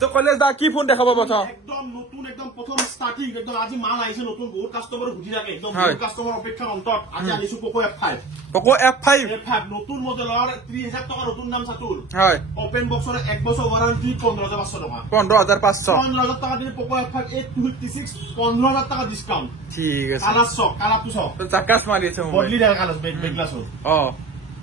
তো কলেজ দা কি ফোন দেখাব প্রথম একদম নতুন একদম প্রথম স্টার্টিং একদম আজি মাল আইছে নতুন বহুত কাস্টমার ঘুরি থাকে একদম বহুত কাস্টমার অপেক্ষা অন্তত আজি আনিছো পোকো F5 পোকো F5 নতুন মডেলৰ 30000 টাকা নতুন দাম সাতুল হয় ওপেন বক্সৰ 1 বছৰ ওয়ারেন্টি 15500 টাকা 15500 টাকা দিলে পোকো F5 856 15000 টাকা ডিসকাউন্ট ঠিক আছে কালার সব কালার তো সব তো জাকাস মারিছে বদলি দেয় কালার বেগলাস ও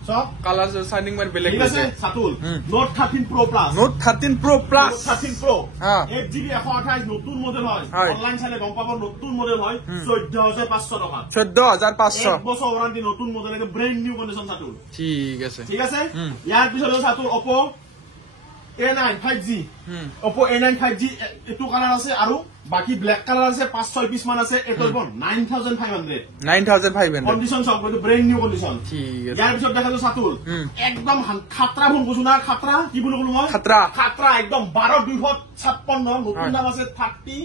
সব কালার শাইনিং মার বেলেগ আছে সাতুল note 13 pro plus note 13 pro plus 13 pro হ্যাঁ 8GB 128 নতুন মডেল হয় অনলাইন চাইলে গম পাব নতুন মডেল হয় 14500 টাকা 14500 এক বছর ওয়ারেন্টি নতুন মডেল একদম ব্র্যান্ড নিউ কন্ডিশন সাতুল ঠিক আছে ইয়ার পিছতে সাতুল Oppo A9 5G Oppo A9 5G এটো কালার আছে আৰু বাকি ব্ল্যাক কালার আছে 5-6 পিস মান আছে এটো 9500 কন্ডিশন সব কিন্তু ব্র্যান্ড নিউ কন্ডিশন ঠিক আছে ইয়ার পিছত দেখা যাচ্ছে সাতুল একদম খাতরা ফোন বুঝুনা খাতরা কি বলি বলু মই খাতরা একদম 12256 নতুন দাম আছে 31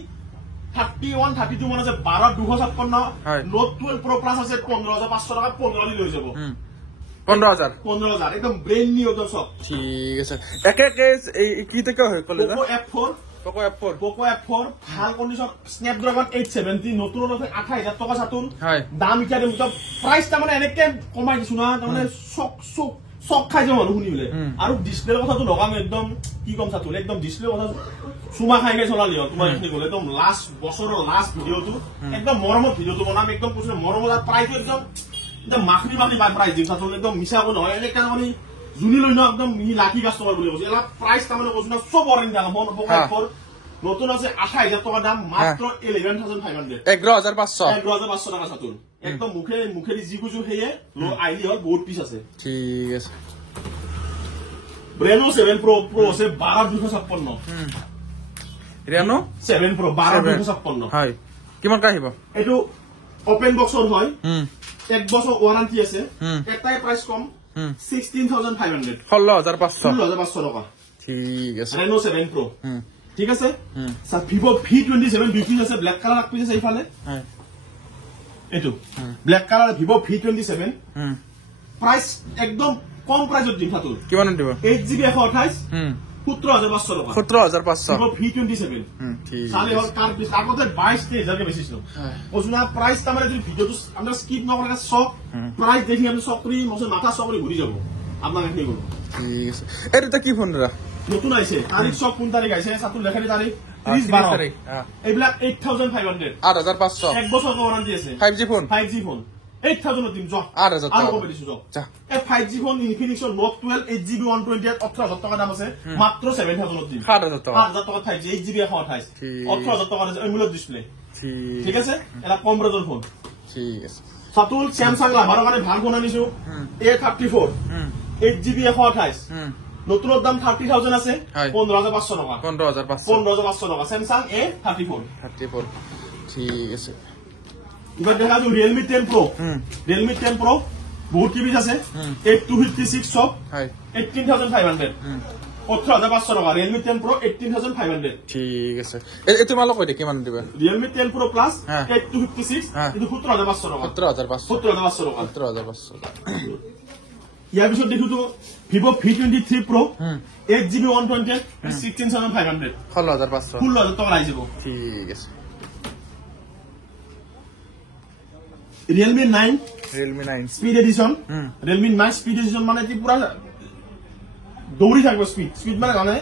32 মান আছে 12256 নোট 12 প্রো প্লাস আছে 15500 টাকা 15 দিন হয়ে যাব 15000 একদম ব্র্যান্ড নিউ তো সব ঠিক আছে একে একে কি থেকে হয় কলে Poco F4 ভাল কন্ডিশন স্ন্যাপড্রাগন 870 নতুন আছে 28000 টাকা সাতুন দাম ইটা দেম তো প্রাইসটা মানে এনেকে কমাই দিছু না মানে সক খাই যাব মানুহ শুনিলে আৰু ডিসপ্লেৰ কথাটো লগাম একদম কি কম সাতুল একদম ডিসপ্লেৰ কথা সুমা খাই খাই চলালি তোমাৰ এখিনি গলে একদম লাস্ট বছৰৰ লাস্ট ভিডিওটো একদম মৰমত ভিডিওটো বনাম একদম কৈছো মৰমত প্ৰাইসটো একদম মাখনি বাই প্রাইস দিম সাতুল একদম মিছা কো নহয় এনেকা মানে জুনি লৈ ন একদম মি লাকি কাস্টমার বলি কৈছে এলা প্রাইস তামানে কৈছো না সব ওয়ারেন্টি দাম মন Poco F4 নতুন আছে 28000 টাকা দাম মাত্র 11500 11500 টাকা সাতুল একদম মুখে জি কুজু হেয়ে লো আইলি হল বহুত পিস আছে ঠিক আছে Reno 7 Pro আছে 12256 Reno 7 Pro 12256 হয় কিমান কা আহিব এটো ওপেন বক্সৰ হয় এক বছৰ ওয়ারেন্টি আছে এটাই প্রাইস কম 16500 16500 টাকা ঠিক আছে Reno 7 Pro ঠিক আছে স্যার Vivo V27 বিউটি আছে ব্ল্যাক কালার রাখপিছে সেইফালে এটো black colour Vivo V27 price একদম কম প্রাইসত দিম সাতুল কিমান দিব 8GB 128 17500 টাকা 17500 Vivo V27 ঠিক সালে হল কার পিস আগতে 22000 কে বেচিছিল ওজনা প্রাইস তামানে যদি ভিডিওটো আমরা স্কিপ না করে সব প্রাইস দেখি আমি সকরি মছে মাথা সকরি ঘুরি যাব আপনার এখানে গলো ঠিক আছে এটা কি ফোন রা নতুন আইছে তারিখ সব কোন তারিখ আইছে সাতুল লেখারি তারিখ 30 তারিখ এইবলা 8500 8500 এক বছর ওয়ারেন্টি আছে 5G ফোন 8000 দিম জ 8000 আর কবে দিছু জ এ 5G phone Infinix Note 12 8GB 128 18000 টাকা দাম আছে মাত্র 7000 দিম 8000 টাকা 5G 8GB 128 18000 টাকা আছে এমুলেট ডিসপ্লে ঠিক আছে এটা কম রেজল ফোন ঠিক আছে সাতুল Samsung লাভার কারণে ভাল ফোন আনিছো A34 8GB 128 নতুন দাম 30000 আছে 15500 টাকা 15500 টাকা Samsung A34 ঠিক আছে এবার দেখা যাচ্ছে Realme 10 Pro Realme 10 Pro বহুত কি পিস আছে 8256 সব 18500 18500 টাকা Realme 10 Pro 18500 ঠিক আছে এটো মাল কই দে কিমান দিবা Realme 10 Pro Plus 8256 কিন্তু 17500 টাকা 17500 টাকা 17500 ইয়াৰ পিছত দেখো তো Vivo V23 Pro 8GB 128 16500 16500 টাকা আইছে ঠিক আছে Realme 9 Speed Edition Realme 9 Speed Edition মানে কি পুরা দৌড়ি থাকবে স্পিড মানে জানে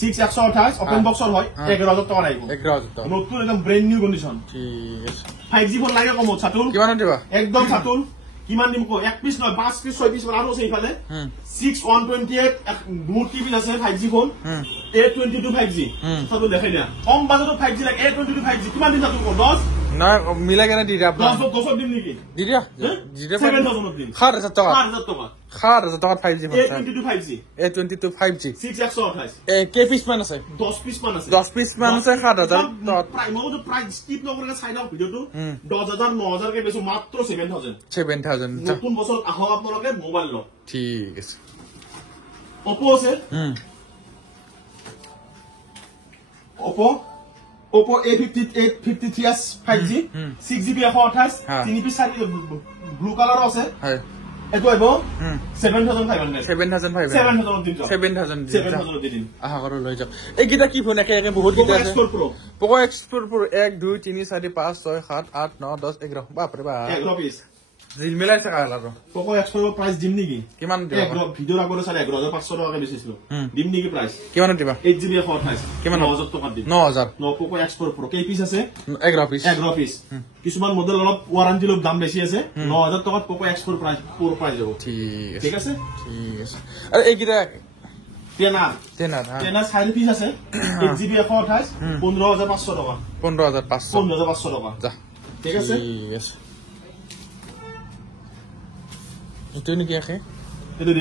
6128 ওপেন বক্সর হয় 11000 টাকা আইবো 11000 টাকা নতুন একদম ব্র্যান্ড নিউ কন্ডিশন ঠিক আছে 5G ফোন লাগে কম ছাতুল কিমান দিবা একদম ছাতুল কিমান দিম কো এক পিস নয় 5 পিস 6 পিস আর আছে এইফালে 6128 বহুত টিভি আছে 5G ফোন A22 5G ছাতুল দেখাই না কম বাজেটত 5G লাগে A22 5G কিমান দিন ছাতুল 10 না মিলা কেন দি দিয়া 10 দিন নেকি দি দিয়া 7000 দিন 7000 টাকা 7000 টাকা 5G A22 5G 6128 কে পিস মান আছে 10 পিস মান আছে 7000 প্রাইস মতো প্রাইস স্কিপ ন করে সাইড আপ ভিডিওটো 10000 9000 কে বেশি মাত্র 7000 নতুন বছর আহ আপোনালোকে মোবাইল ল ঠিক আছে Oppo আছে Oppo A58 53s 5G 6GB 128 3 piece blue colour আছে এটো আইব 7500 7,500 7,000 দিন আহা করো লৈ যাও এই গিটা কি ফোন একে একে বহুত গিটা আছে পোকো এক্সপ্লোর প্রো 1 2 3 4 5 6 7 8 9 10 11 বাপ রে বাপ 11 পিস জিল মিলাইছে কালার পোকো এক্সপ্লোর প্রাইস দিম নেকি কিমান দিবা 11 ভিডিওর আগরে সালে 11500 টাকা বেচিছিল দিম নেকি প্রাইস কিমান দিবা 8GB 428 কিমান 9000 টাকা দিম 9000 নো পোকো এক্সপ্লোর প্রো কেই পিস আছে 11 পিস কিছুমান মডেল অলপ ওয়ারেন্টি লোক দাম বেশি আছে 9000 টাকা পোকো এক্সপ্লোর প্রাইস পুরো প্রাইস যাব ঠিক আছে আর এই গিটা টেনার সাইড পিস আছে 8GB 428 15500 টাকা 15500 টাকা যা ঠিক আছে itu ni kya hai itu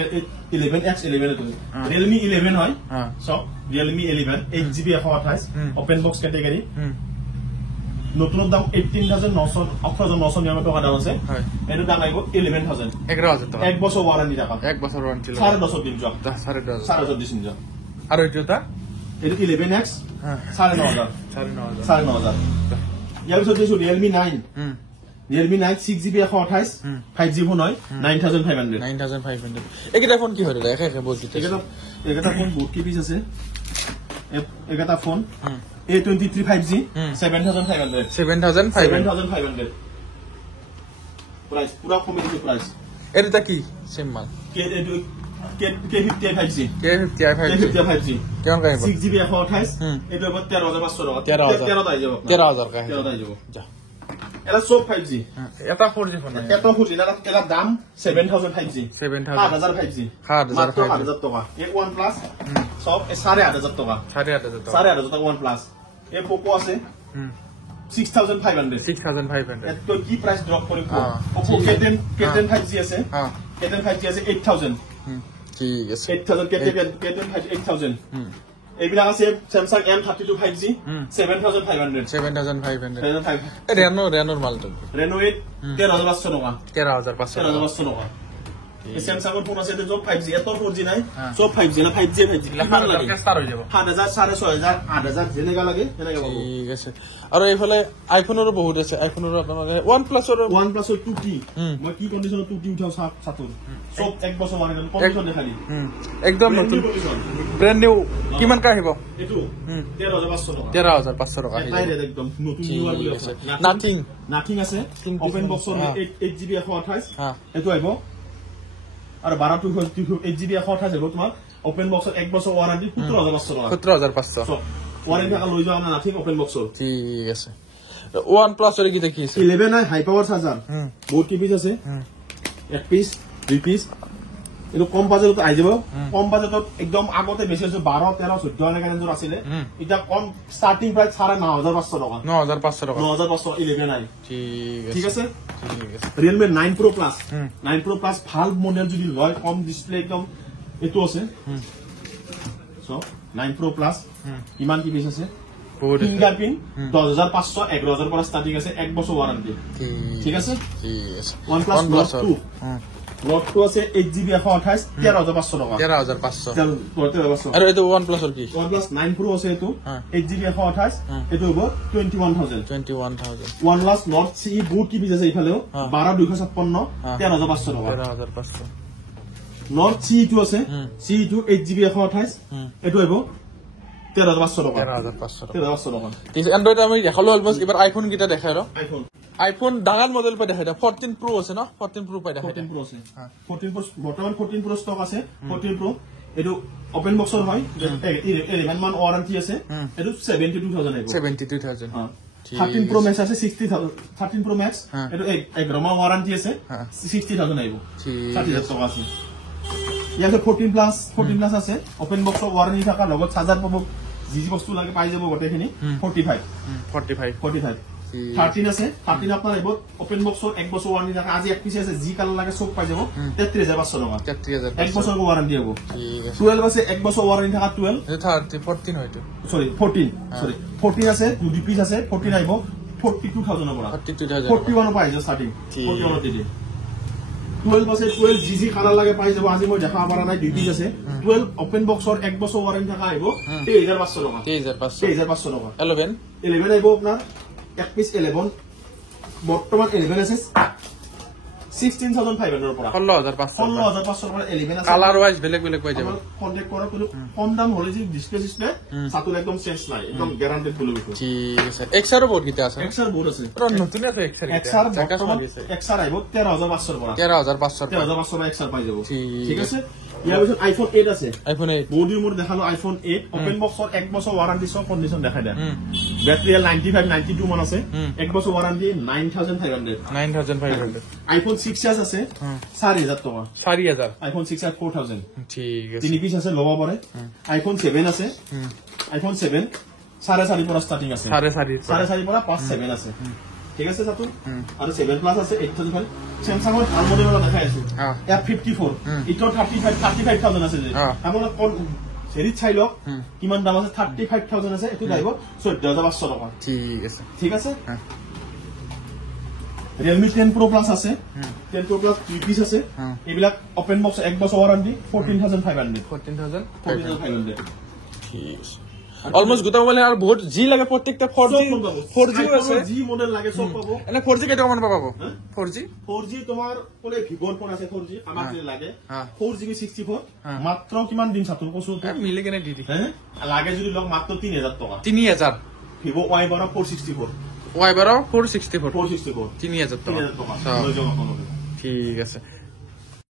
11X 11 itu Realme 11 hoy so Realme 11 8GB 428 open box category নতুন দাম 18900 18999 টাকা দাম আছে এর দাম আইবো 11000 11000 টাকা এক বছর ওয়ারেন্টি টাকা এক বছর ওয়ারেন্টি 10.5 দিন যাও 10.5 দিন যাও আর ওইটা এটা 11X 9.5 ইয়ার পিছত দিছো Realme 9 Realme 9 6GB 128 5G phone হয় 9500 একেটা ফোন কি হরে একা একা বলছি একেটা ফোন বহুত কি পিস আছে একেটা ফোন A23 5G 7500 প্রাইস পুরো কমিটি প্রাইস এটা কি সেম মাল K50 5G কেমন কাই 6GB 128 এটা 13500 টাকা 13 দাই যাব 13000 কাই যা এটা সব 5G এটা 4G ফোন এটা 4G না এটা দাম 7000 5G 7000 5G মাত্র 8000 টাকা এই OnePlus সব 8500 টাকা 8500 টাকা OnePlus এই Poco আছে 6500 এত কি প্রাইস ড্রপ করে Poco K10 5G আছে K10 5G আছে 8000 ঠিক আছে 8000 K10 5G 8000 এবিলা আছে Samsung M32 5G 7500 রেনোর মাল তো Reno 8 13500 টাকা 13500 টাকা এই Samsung এর ফোন আছে এটা সব 5G এত 4G নাই সব 5G না 5G কিমান লাগে স্টার হয়ে যাব 7000 6500 8000 জেনেগা লাগে জেনেগা পাবো ঠিক আছে আর এইফালে আইফোনেরও বহুত আছে আইফোনেরও আপনাদের OnePlus এর 2T মই কি কন্ডিশন 2T উঠাও সাতুর সব এক বছর মানে কন্ডিশন দেখালি একদম নতুন ব্র্যান্ড নিউ কিমান কা আহিব এটু 13500 টাকা একদম নতুন নিউ আর বলি আছে নাথিং আছে ওপেন বক্সৰ 8GB 128 এটু আইব আৰ 8GB 128 এৰ তোমাৰ ওপেন বক্সৰ এক বছৰ ওয়াৰেন্টি 17500 ওয়াৰেন্টি টাকা লৈ যাও না নাথিং ওপেন বক্সৰ ঠিক আছে OnePlus এর কি দেখিছে 11 হাই পাওয়ার চার্জার বহুত কি পিস আছে এক পিস দুই পিস এটো কম বাজেটত আই যাব কম বাজেটত একদম আগতে বেশি আছে 12 13 14 এর কারণে আছে এটা কম স্টার্টিং প্রাইস 9500 টাকা 9500 টাকা 9500 11 আই ঠিক আছে Realme 9 Pro Plus 9 Pro Plus ভাল মডেল যদি লয় কম ডিসপ্লে একদম এটো আছে সো 9 Pro Plus কিমান কি পিস আছে ফিঙ্গারপ্রিন্ট 10500 11000 পর স্টার্টিং আছে এক বছর ওয়ারেন্টি ঠিক আছে OnePlus Nord 2 Nord 2 আছে 8GB 128 13500 টাকা 13500 আর এটা OnePlus এর কি OnePlus 9 Pro আছে এটো 8GB 128 এটো হবে 21000 OnePlus Nord CE বহুত কি পিস আছে ইফালেও 12256 13500 টাকা 13500 Nord CE2 আছে CE2 8GB 128 এটো হবে 13500 টাকা 13500 টাকা ঠিক আছে অ্যান্ড্রয়েড আমি দেখালো অলমোস্ট এবার আইফোন কিটা দেখাই র আইফোন ডাঙার মডেল পে দেখাই 14 প্রো আছে না 14 প্রো পাই দেখাই 14 প্রো আছে 14 প্রো বর্তমান 14 প্রো স্টক আছে 14 প্রো এটো ওপেন বক্সৰ হয় 11 মান ওয়ারেন্টি আছে এটো 72000 আইবো 72000 13 প্রো ম্যাক্স আছে 60000 13 প্রো ম্যাক্স এটো এক রমা ওয়ারেন্টি আছে 60000 আইবো 60000 টাকা আছে ইয়াতে 14 প্লাস আছে ওপেন বক্সৰ ওয়ারেন্টি থাকা লগত চার্জার পাবো জি বস্তু লাগে পাই যাব গটেখিনি 45 13 আছে 13 আপনার এব ওপেন বক্সৰ এক বছৰ ওয়াৰেন্টি থাকা আজি এক পিস আছে জি কালাৰ লাগে সব পাই যাব 33500 টাকা 33000 এক বছৰ ওয়াৰেন্টি হবো ঠিক আছে 12 আছে এক বছৰ ওয়ারেন্টি থাকা 12 14 হয়তো সরি 14 আছে দুই পিস আছে 14 আইব 42000 এর পড়া 41 পাই যাব স্টার্টিং 41 দিদি 12 আছে 12 জিজি কালার লাগে পাই যাব আজি মই দেখা পারা নাই দুই পিস আছে 12 ওপেন বক্সৰ এক বছৰ ওয়াৰেন্টি থাকা আইব 23500 টাকা 23500 টাকা 11 আইব আপনাৰ এক পিস 11 বৰ্তমান 11 আছে 16,500 পৰা 16,500 পৰা 11 আছে কালাৰ ওয়াইজ বেলেগ বেলেগ পাই যাব কন্টাক্ট কৰা কোনো কম দাম হলে যে ডিসপ্লে সাতুল একদম চেঞ্জ নাই একদম গ্যারান্টেড বলে ঠিক আছে এক্সআর বহুত গিতা আছে এক্সআর বহুত আছে পুরো নতুন আছে এক্সআর এক্সআর আইব 13,500 পৰা 13,500 পৰা এক্সআৰ পাই যাব ঠিক আছে ইয়াৰ পিছত আইফোন 8 আছে আইফোন 8 বডি মোড দেখালো আইফোন 8 ওপেন বক্সৰ 1 বছৰ ওয়াৰেন্টি সব কন্ডিশন দেখাই দে ব্যাটাৰি 95 92 মান আছে 1 বছৰ ওয়ারেন্টি 9,500 আইফোন 6s আছে 4,000 টাকা 4,000 আইফোন 6s 4,000 ঠিক আছে তিনি পিস আছে লবা পৰে আইফোন 7 আছে আইফোন 7 4.5 পৰা স্টাৰ্টিং আছে 4.5 পৰা 5.7 আছে ঠিক আছে সাতুল আৰু 7 প্লাস আছে 8,000 স্যামসাংৰ ভাল মডেল দেখাই আছো F54 ইটো 35,000 আছে যে আপোনাৰ কোন সেরিত চাই লওক কিমান দাম আছে 35,000 আছে এটো যাইব 14,500 টাকা ঠিক আছে Realme 10 Pro Plus আছে 10 Pro Plus 3 পিস আছে এবিলাক ওপেন বক্স 1 বছৰ ওয়ারেন্টি 14,500 ঠিক আছে অলমোস্ট গোটা মোবাইল আর বহুত জি লাগে প্রত্যেকটা 4G আছে জি মডেল লাগে সব পাবো এনে 4G কেটা মান পাবো 4G তোমার কোলে ভিভোর ফোন আছে 4G আমার যে লাগে 4GB 64 মাত্র কিমান দিন সাতুল কসু মিলে কেনে দিদি হ্যাঁ লাগে যদি লগ মাত্র 3,000 টাকা 3,000 ভিভো Y12 464 Y12 464 3,000 টাকা ঠিক আছে